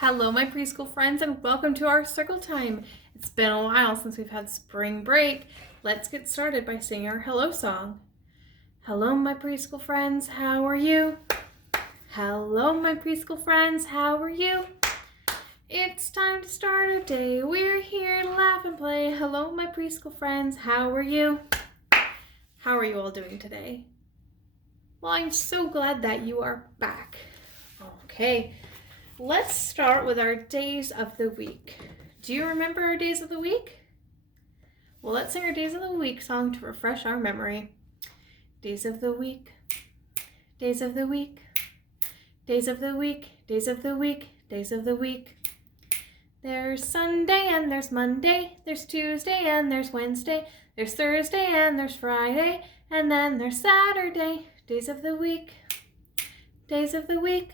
Hello, my preschool friends, and welcome to our circle time. It's been a while since we've had spring break. Let's get started by singing our hello song. Hello, my preschool friends, how are you? Hello, my preschool friends, how are you? It's time to start our day. We're here to laugh and play. Hello, my preschool friends, how are you? How are you all doing today? Well, I'm so glad that you are back. Okay. Let's start with our days of the week. Do you remember our days of the week? Well, let's sing our days of the week song to refresh our memory. Days of the week, days of the week, days of the week, days of the week, days of the week. There's Sunday and there's Monday, there's Tuesday and there's Wednesday, there's Thursday and there's Friday, and then there's Saturday. Days of the week, days of the week.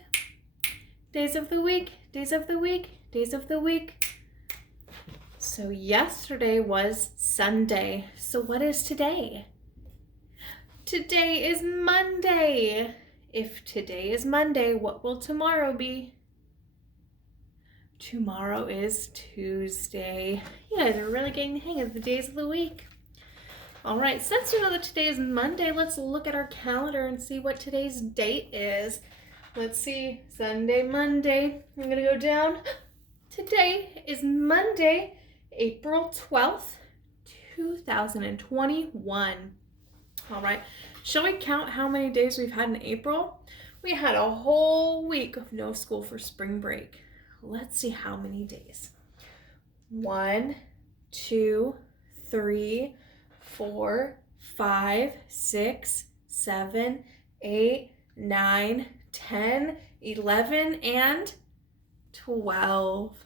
Days of the week, days of the week, days of the week. So yesterday was Sunday. So what is today? Today is Monday. If today is Monday, what will tomorrow be? Tomorrow is Tuesday. You guys are really getting the hang of the days of the week. All right, since you know that today is Monday, let's look at our calendar and see what today's date is. Let's see, Sunday, Monday. I'm gonna go down. Today is Monday, April 12th, 2021. All right, shall we count how many days we've had in April? We had a whole week of no school for spring break. Let's see how many days. 1, 2, 3, 4, 5, 6, 7, 8, 9, 10, 11, and 12.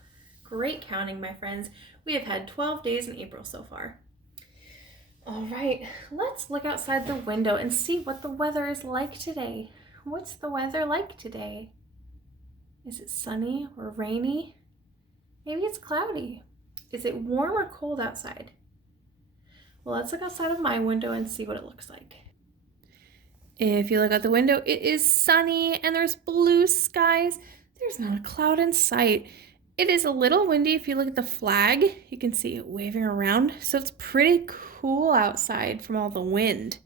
Great counting, my friends. We have had 12 days in April so far. All right, let's look outside the window and see what the weather is like today. What's the weather like today? Is it sunny or rainy? Maybe it's cloudy. Is it warm or cold outside? Well, let's look outside of my window and see what it looks like. If you look out the window, it is sunny and there's blue skies. There's not a cloud in sight. It is a little windy. If you look at the flag, you can see it waving around. So it's pretty cool outside from all the wind.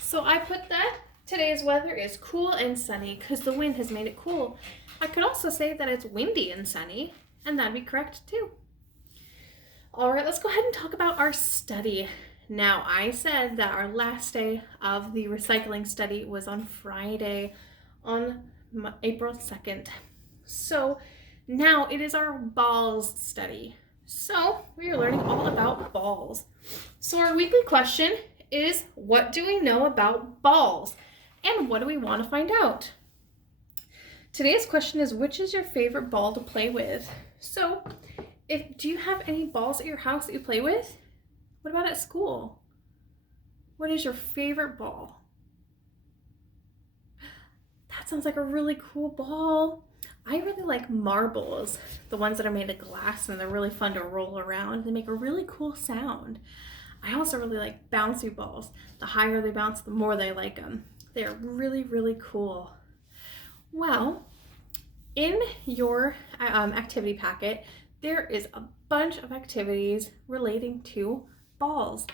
So I put that today's weather is cool and sunny because the wind has made it cool. I could also say that it's windy and sunny, and that'd be correct too. All right, let's go ahead and talk about our study. Now, I said that our last day of the recycling study was on Friday, on April 2nd. So now it is our balls study. So we are learning all about balls. So our weekly question is, what do we know about balls? And what do we want to find out? Today's question is, which is your favorite ball to play with? So do you have any balls at your house that you play with? What about at school? What is your favorite ball? That sounds like a really cool ball. I really like marbles, the ones that are made of glass, and they're really fun to roll around. They make a really cool sound. I also really like bouncy balls. The higher they bounce, the more they like them. They're really, really cool. Well, in your activity packet, there is a bunch of activities relating to balls.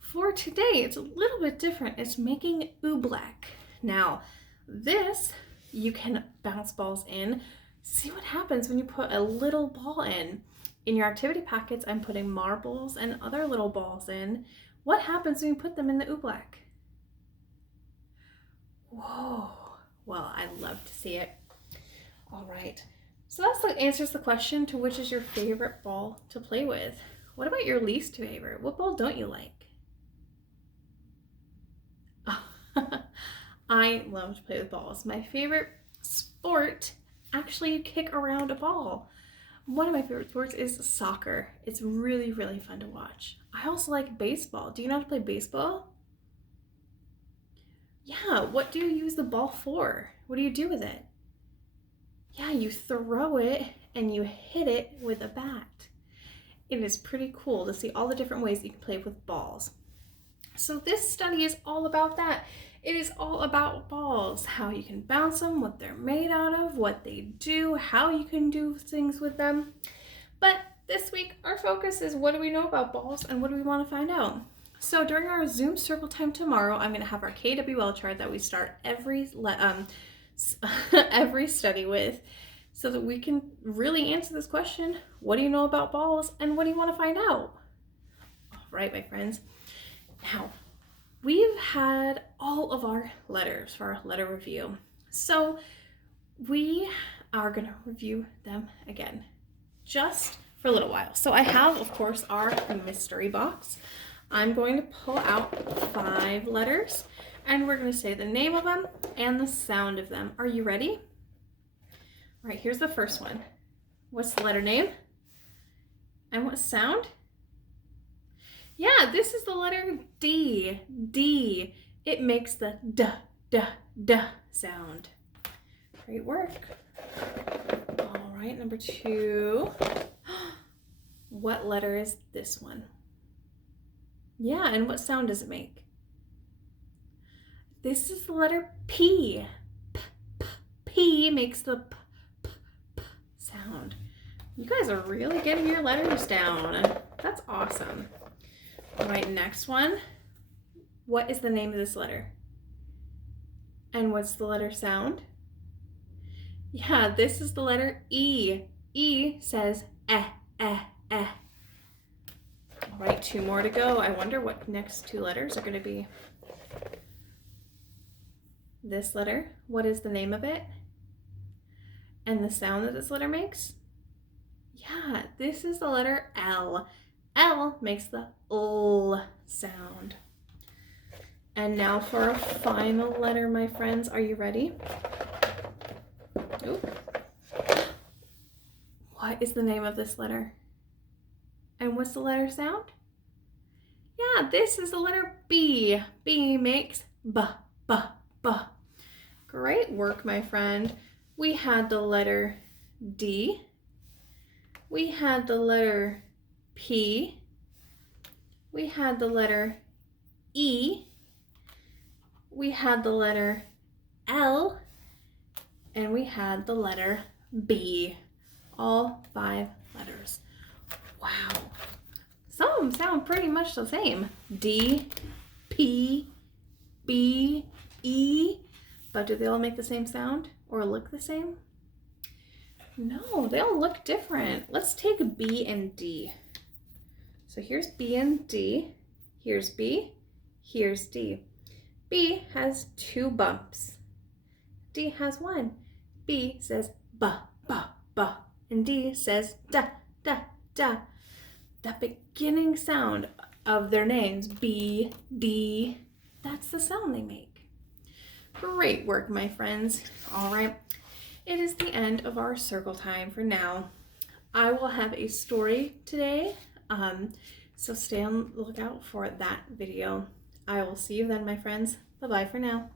For today, it's a little bit different. It's making oobleck. Now, this you can bounce balls in. See what happens when you put a little ball in. In your activity packets, I'm putting marbles and other little balls in. What happens when you put them in the oobleck? Whoa, well, I'd love to see it. All right, so that answers the question to which is your favorite ball to play with. What about your least favorite? What ball don't you like? I love to play with balls. My favorite sport, actually kick around a ball. One of my favorite sports is soccer. It's really, really fun to watch. I also like baseball. Do you know how to play baseball? Yeah, what do you use the ball for? What do you do with it? Yeah, you throw it and you hit it with a bat. It is pretty cool to see all the different ways you can play with balls. So this study is all about that. It is all about balls, how you can bounce them, what they're made out of, what they do, how you can do things with them. But this week, our focus is what do we know about balls and what do we want to find out? So during our Zoom circle time tomorrow, I'm going to have our KWL chart that we start every study with, so that we can really answer this question, what do you know about balls and what do you want to find out? All right, my friends. Now, we've had all of our letters for our letter review. So we are going to review them again, just for a little while. So I have, of course, our mystery box. I'm going to pull out 5 letters, and we're going to say the name of them and the sound of them. Are you ready? All right, here's the first one. What's the letter name? And what sound? Yeah, this is the letter D. D. It makes the D, D, D sound. Great work. All right, number 2. What letter is this one? Yeah, and what sound does it make? This is the letter P. P, P, P makes the P, P, P sound. You guys are really getting your letters down. That's awesome. All right, next one. What is the name of this letter? And what's the letter sound? Yeah, this is the letter E. E says eh, eh, eh. All right, 2 more to go. I wonder what next 2 letters are going to be. This letter, what is the name of it? And the sound that this letter makes? Yeah, this is the letter L. L makes the L sound. And now for our final letter, my friends. Are you ready? Ooh. What is the name of this letter? And what's the letter sound? Yeah, this is the letter B. B makes B, B, B. Great work, my friend. We had the letter D. We had the letter P. We had the letter E. We had the letter L. And we had the letter B. All 5 letters. Wow. Some of them sound pretty much the same. D, P, B, E. But do they all make the same sound or look the same? No, they all look different. Let's take B and D. So here's B and D. Here's B. Here's D. B has 2 bumps. D has 1. B says ba, ba, ba. And D says da, da, da. The beginning sound of their names, B, D, that's the sound they make. Great work, my friends. All right, it is the end of our circle time for now. I will have a story today, so stay on the lookout for that video. I will see you then, my friends. Bye-bye for now.